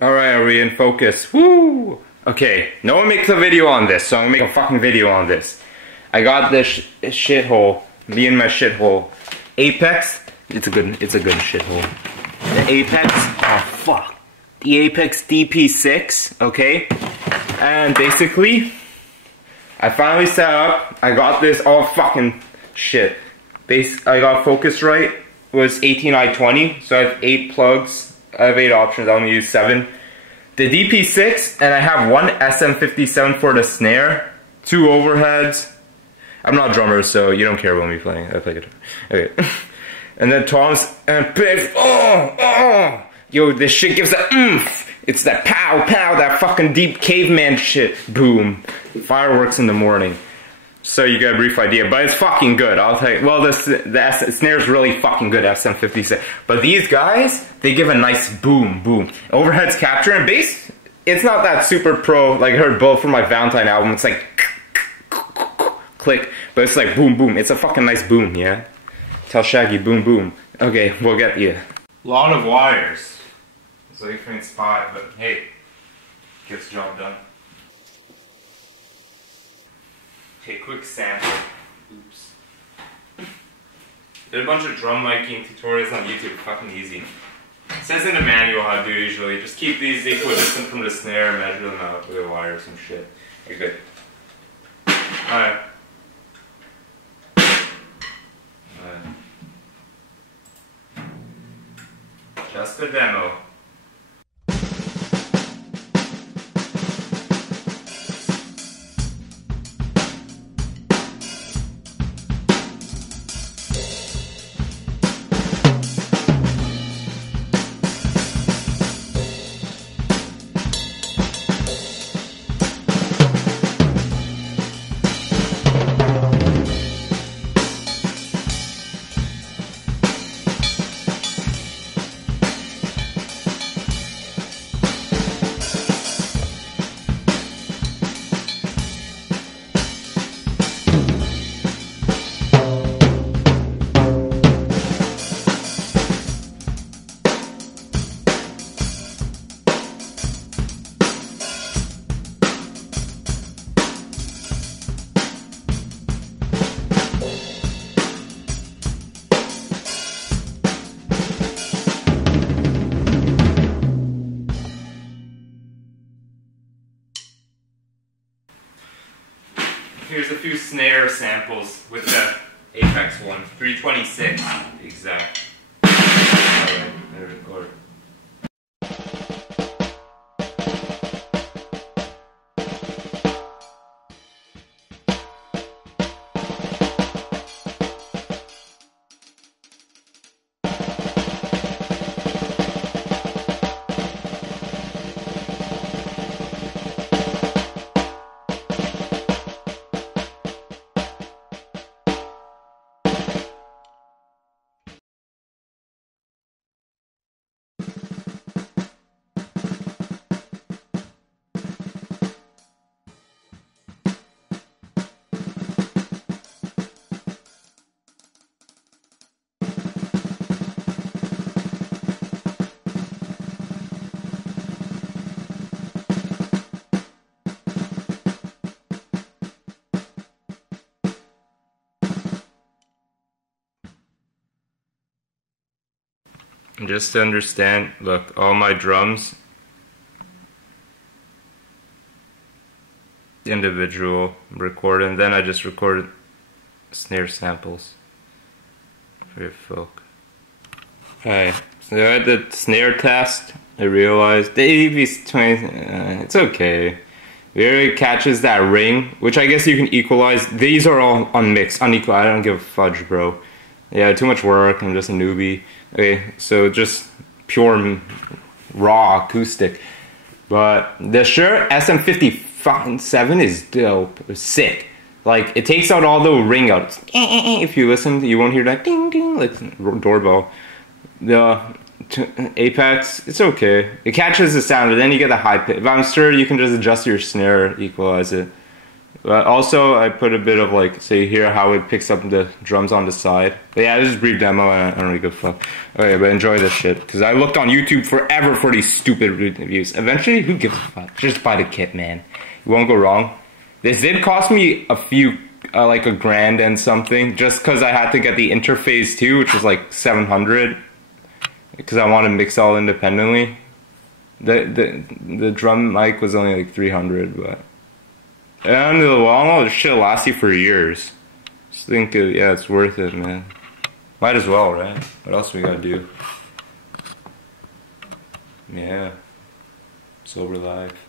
Alright, are we in focus? Woo! Okay, no one makes a video on this, so I'm gonna make a fucking video on this. I got this shithole, me and my shithole. Apex, it's a good shithole. The Apex, oh fuck. The Apex DP6, okay? And basically, I finally set up, I got this all fucking shit. I got Focusrite, was 18I20, so I have 8 plugs. I have 8 options, I'm gonna use 7. The DP6, and I have one SM57 for the snare, 2 overheads. I'm not a drummer, so you don't care about me playing. I play guitar. Okay. And then toms and bass. Oh! Yo, this shit gives that oomph! It's that pow, pow, that fucking deep caveman shit. Boom. Fireworks in the morning. So you get a brief idea, but it's fucking good. I'll tell you. Well, the snare's really fucking good, SM57. But these guys, they give a nice boom, boom. Overhead's capture and bass. It's not that super pro. Like I heard both from my Valentine album. It's like click, but it's like boom, boom. It's a fucking nice boom, yeah. Tell Shaggy boom, boom. Okay, we'll get you. Lot of wires. It's like a faint spot, but hey, gets the job done. Okay, quick sample. Oops. There's a bunch of drum miking tutorials on YouTube, fucking easy. It says in the manual how to do it usually. Just keep these equidistant from the snare, measure them out with a wire or some shit. You're good. Alright. Just a demo. Here's a few snare samples with the Apex one. 326 exact. Alright, there we go. Just to understand, look, all my drums, individual record, and then I just recorded snare samples for your folk. Alright, so I had the snare test. I realized the DP6, it's okay. It really catches that ring, which I guess you can equalize. These are all unmixed, unequal. I don't give a fudge, bro. Yeah, too much work. I'm just a newbie. Okay, so just pure raw acoustic. But the SHURE SM57 is dope. It's sick. Like, it takes out all the ring outs. If you listen, you won't hear that ding ding like doorbell. The Apex, it's okay. It catches the sound, and then you get the high pitch. If I'm sure you can just adjust your snare, equalize it. But also, I put a bit of like, so you hear how it picks up the drums on the side. But yeah, this is a brief demo, and I don't really give a fuck. Okay, but enjoy this shit, because I looked on YouTube forever for these stupid reviews. Eventually, who gives a fuck? Just buy the kit, man. You won't go wrong. This did cost me a few, like a grand and something, just because I had to get the interface too, which was like 700, because I want to mix all independently. The drum mic was only like 300, but. And the long haul, this shit lasts you for years. Just think, yeah, it's worth it, man. Might as well, right? What else we gotta do? Yeah. Sober life.